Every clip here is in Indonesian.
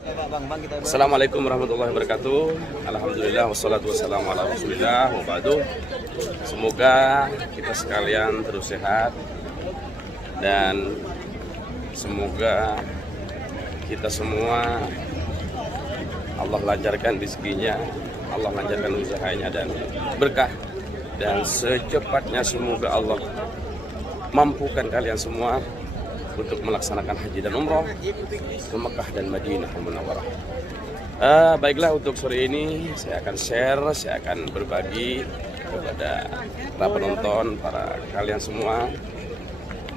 Assalamualaikum warahmatullahi wabarakatuh. Alhamdulillah wassalatu wassalamu ala rasulillah wa ba'du. Semoga kita sekalian terus sehat dan semoga kita semua Allah lancarkan rezekinya, Allah lancarkan usahanya dan berkah, dan secepatnya semoga Allah mampukan kalian semua untuk melaksanakan haji dan umroh ke Mekah dan Madinah Munawwarah. Baiklah, untuk sore ini saya akan share, saya akan berbagi kepada para penonton, para kalian semua,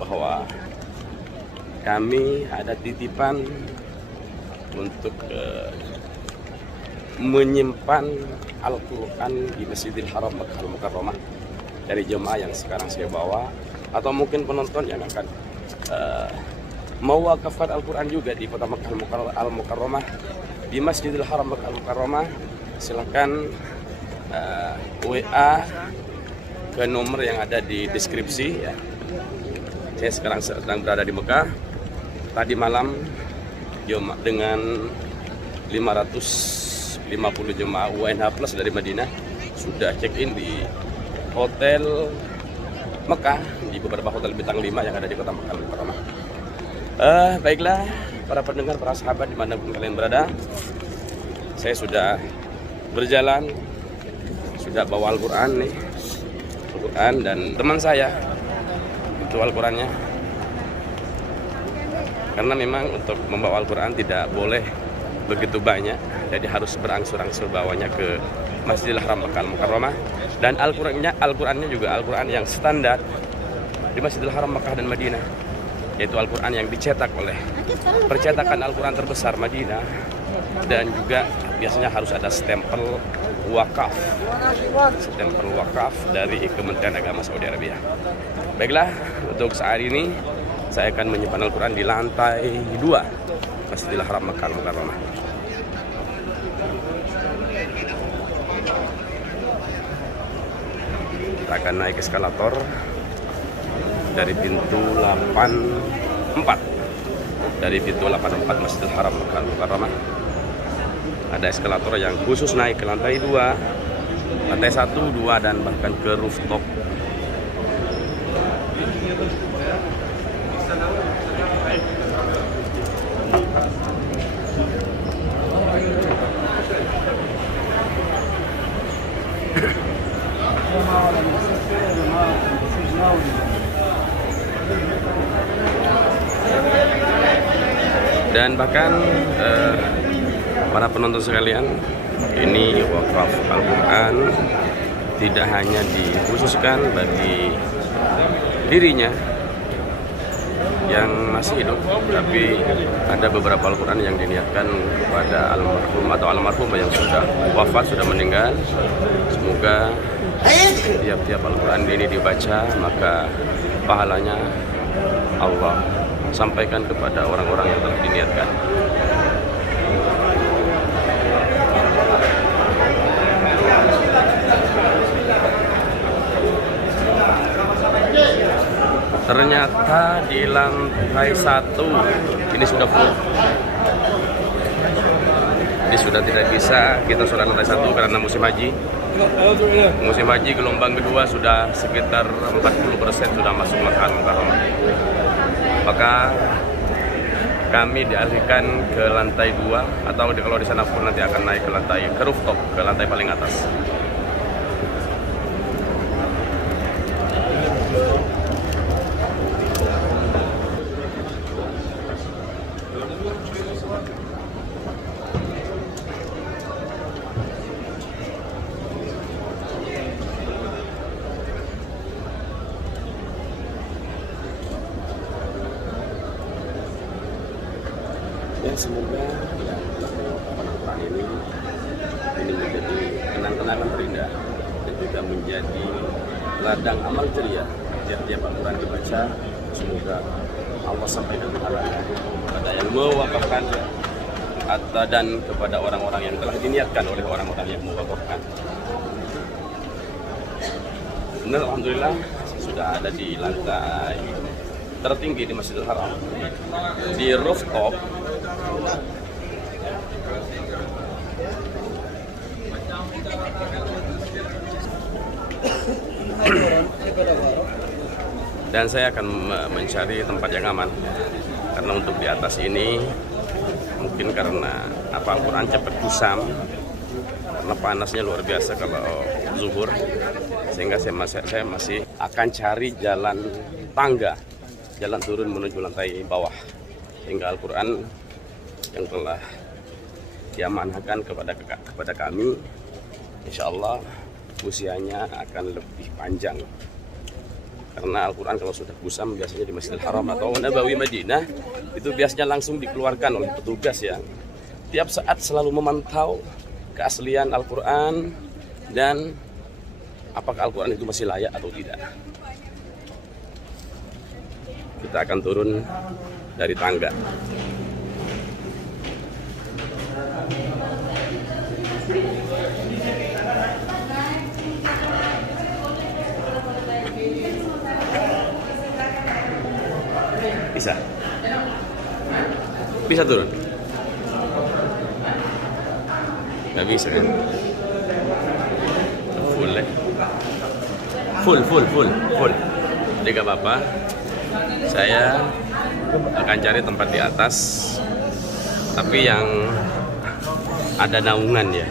bahwa kami ada titipan untuk menyimpan Al-Quran di Masjidil Haram Makkah Al-Mukarramah dari jemaah yang sekarang saya bawa, atau mungkin penonton yang akan mewakafkan Al-Quran juga di kota Makkah Al-Mukarramah di Masjidil Haram Makkah Al-Mukarramah. Silahkan WA ke nomor yang ada di deskripsi ya. Saya sekarang sedang berada di Mekah. Tadi malam dengan 550 jemaah UNH Plus dari Madinah sudah check-in di hotel Mekah, di beberapa hotel bintang 5 yang ada di kota Mekah Al-Mukarramah. Baiklah para pendengar, para sahabat dimanapun kalian berada, saya sudah berjalan, sudah bawa Al-Quran nih, Al-Quran, dan teman saya itu Al-Qurannya. Karena memang untuk membawa Al-Quran tidak boleh begitu banyak, jadi harus berangsur-angsur bawanya ke Masjidil Haram Makkah Al-Mukarramah. Dan Al-Qurannya juga Al-Quran yang standar di Masjidil Haram Makkah dan Madinah, yaitu Al-Quran yang dicetak oleh percetakan Al-Quran terbesar Madinah, dan juga biasanya harus ada stempel wakaf dari Kementerian Agama Saudi Arabia. Baiklah, untuk saat ini saya akan menyimpan Al-Quran di lantai 2 Masjidil Haram Makkah Al-Mukarramah. Kita akan naik eskalator dari pintu 84. Dari pintu 84 Masjidil Haram Makkah Al-Mukarramah. Ada eskalator yang khusus naik ke lantai 2, lantai 1, 2, dan bahkan ke rooftop. Dan bahkan para penonton sekalian, ini wakaf Al-Quran tidak hanya dikhususkan bagi dirinya yang masih hidup, tapi ada beberapa Al-Quran yang diniatkan kepada almarhum atau almarhumah yang sudah wafat, sudah meninggal. Semoga tiap-tiap Al-Quran ini dibaca, maka pahalanya Allah sampaikan kepada orang-orang yang telah diniatkan. Ternyata di lantai 1 ini sudah full. Ini sudah tidak bisa kita sholat lantai 1 karena musim haji. Musim haji gelombang kedua sudah sekitar 40% sudah masuk Makkah Al-Mukarramah. Maka kami dialihkan ke lantai 2, atau kalau di sana pun nanti akan naik ke rooftop, ke lantai paling atas. Ya, semoga ya, Al-Quran ini menjadi kenang-kenangan terindah dan juga menjadi ladang amal ceria. Tiap-tiap Al-Quran dibaca, semoga Allah sampaikan kepada yang mewakafkan dan kepada orang-orang yang telah diniatkan oleh orang-orang yang mewakafkan. Benar, alhamdulillah sudah ada di lantai tertinggi di Masjidil Haram, di rooftop Dan saya akan mencari tempat yang aman, karena untuk di atas ini mungkin karena Al-Quran cepat kusam, karena panasnya luar biasa kalau zuhur, sehingga saya masih akan cari jalan tangga, jalan turun menuju lantai bawah, sehingga Al-Quran yang telah diamanahkan kepada kami, insya Allah usianya akan lebih panjang. Karena Al-Quran kalau sudah kusam biasanya di Masjidil Haram atau Nabawi Madinah itu biasanya langsung dikeluarkan oleh petugas yang tiap saat selalu memantau keaslian Al-Quran dan apakah Al-Quran itu masih layak atau tidak. Kita akan turun dari tangga. Bisa turun? Nggak bisa kan? Full. Jadi gak apa-apa. Saya akan cari tempat di atas, tapi yang ada naungan ya.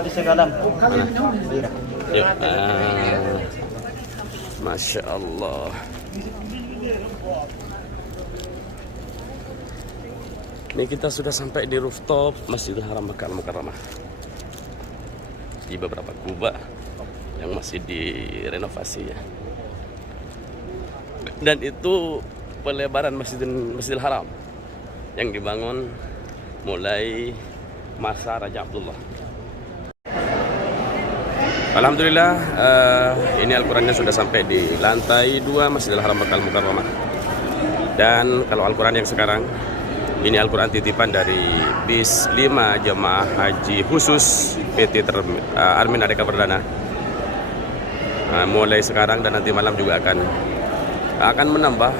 Di segalan. Yuk, Masya Allah. Ini kita sudah sampai di rooftop Masjidil Haram Makkah Al-Mukarramah. Di beberapa kubah yang masih direnovasi ya. Dan itu pelebaran Masjidil Haram yang dibangun mulai masa Raja Abdullah. Alhamdulillah, ini Al-Qurannya sudah sampai di lantai 2 Masjidil Haram Makkah Al-Mukarramah. Dan kalau Al-Quran yang sekarang, ini Al-Quran titipan dari bis 5 Jemaah Haji Khusus PT Armin Adeka Perdana. Mulai sekarang dan nanti malam juga akan menambah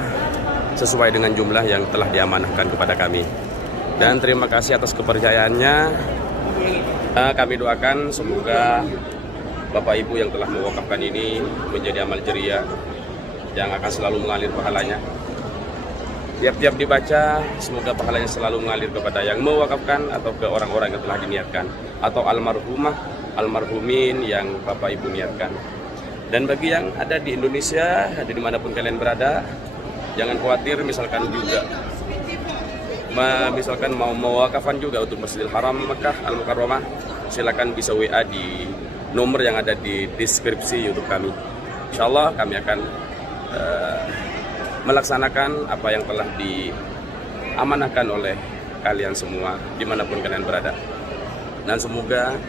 sesuai dengan jumlah yang telah diamanahkan kepada kami. Dan terima kasih atas kepercayaannya. Kami doakan semoga Bapak Ibu yang telah mewakafkan ini menjadi amal jariah yang akan selalu mengalir pahalanya. Tiap-tiap dibaca, semoga pahalanya selalu mengalir kepada yang mewakafkan atau ke orang-orang yang telah diniatkan, atau almarhumah, almarhumin yang Bapak Ibu niatkan. Dan bagi yang ada di Indonesia, ada dimanapun kalian berada, jangan khawatir, misalkan mau mewakafan juga untuk Masjidil Haram Makkah Al-Mukarramah, silakan bisa WA di nomor yang ada di deskripsi YouTube kami. Insya Allah kami akan melaksanakan apa yang telah diamanahkan oleh kalian semua dimanapun kalian berada. Dan semoga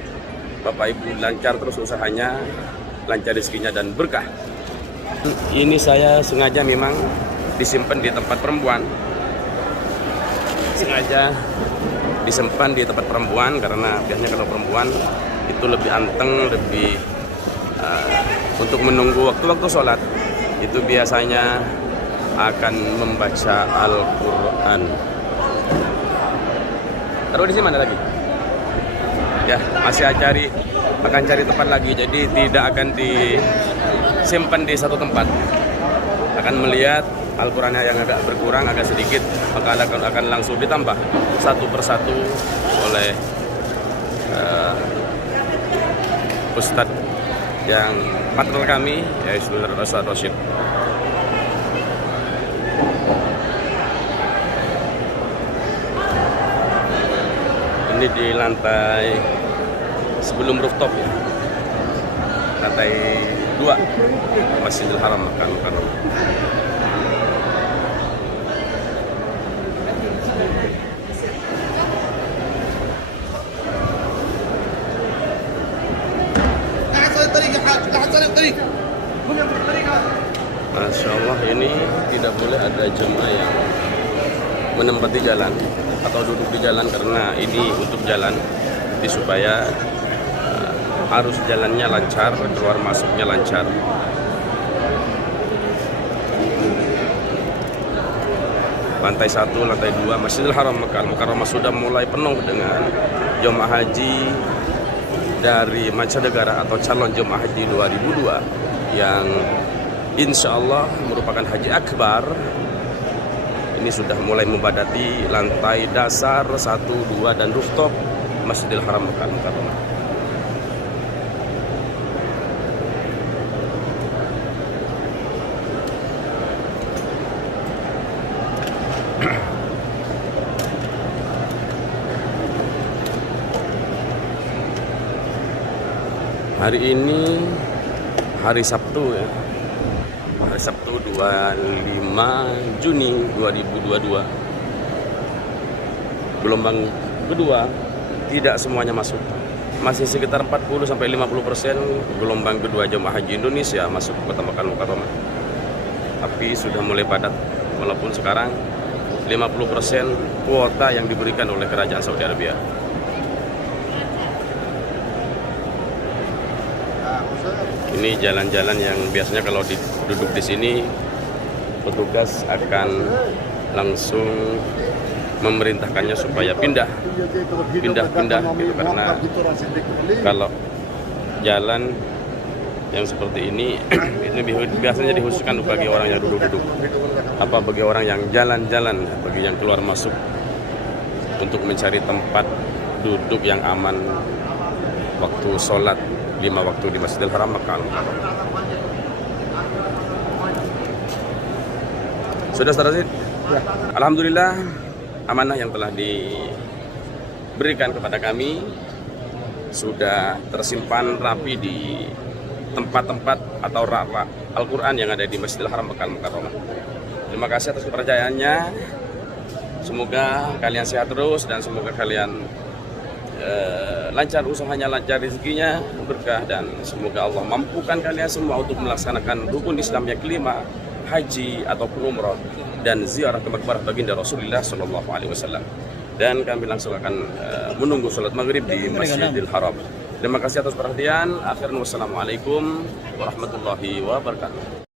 Bapak Ibu lancar terus usahanya, lancar rezekinya dan berkah. Ini saya sengaja memang disimpan di tempat perempuan. Sengaja disimpan di tempat perempuan karena biasanya kalau perempuan itu lebih anteng, lebih untuk menunggu waktu-waktu sholat itu biasanya akan membaca Al-Quran. Taruh di sini mana lagi? Ya, masih akan cari tempat lagi. Jadi tidak akan disimpan di satu tempat. Akan melihat Al-Qurannya yang agak berkurang, agak sedikit, maka akan langsung ditambah satu persatu oleh Ustadz yang partner kami, yaitu Ustadz Rosyid. Ini di lantai sebelum rooftop ya, lantai 2 Masjidil Haram Makkah Al-Mukarramah. Masya Allah, ini tidak boleh ada jemaah yang menempati jalan atau duduk di jalan karena ini untuk jalan, jadi supaya arus jalannya lancar, keluar masuknya lancar. Lantai 1, lantai 2 Masjidil Haram Makkah Al-Mukarramah sudah mulai penuh dengan jemaah haji dari mancanegara atau calon jemaah haji 2002 yang insya Allah merupakan haji akbar. Ini sudah mulai membadati lantai dasar 1, 2 dan rooftop Masjidil Haram Makkah Al-Mukarramah. Hari ini hari Sabtu ya. Hari Sabtu 25 Juni 2022. Gelombang kedua tidak semuanya masuk. Masih sekitar 40-50% gelombang kedua jemaah haji Indonesia masuk ke Kota Makkah Al-Mukarramah. Tapi sudah mulai padat walaupun sekarang 50% kuota yang diberikan oleh Kerajaan Saudi Arabia. Ini jalan-jalan yang biasanya kalau duduk di sini petugas akan langsung memerintahkannya supaya pindah gitu, karena kalau jalan yang seperti ini biasanya dikhususkan bagi orang yang duduk-duduk, bagi orang yang jalan-jalan, bagi yang keluar masuk untuk mencari tempat duduk yang aman waktu sholat 5 waktu di Masjidil Haram Makkah Al-Mukarramah. Sudah selesai? Ya. Alhamdulillah amanah yang telah diberikan kepada kami sudah tersimpan rapi di tempat-tempat atau rak Al-Quran yang ada di Masjidil Haram Makkah Al-Mukarramah. Terima kasih atas kepercayaannya. Semoga kalian sehat terus dan semoga kalian lancar usahanya, lancar rezekinya, berkah, dan semoga Allah mampukan kalian semua untuk melaksanakan rukun Islam yang kelima, haji ataupun umrah dan ziarah ke makbarah baginda Rasulullah SAW. Dan kami langsung akan menunggu sholat maghrib di Masjidil Haram. Terima kasih atas perhatian. Akhirnya wassalamualaikum warahmatullahi wabarakatuh.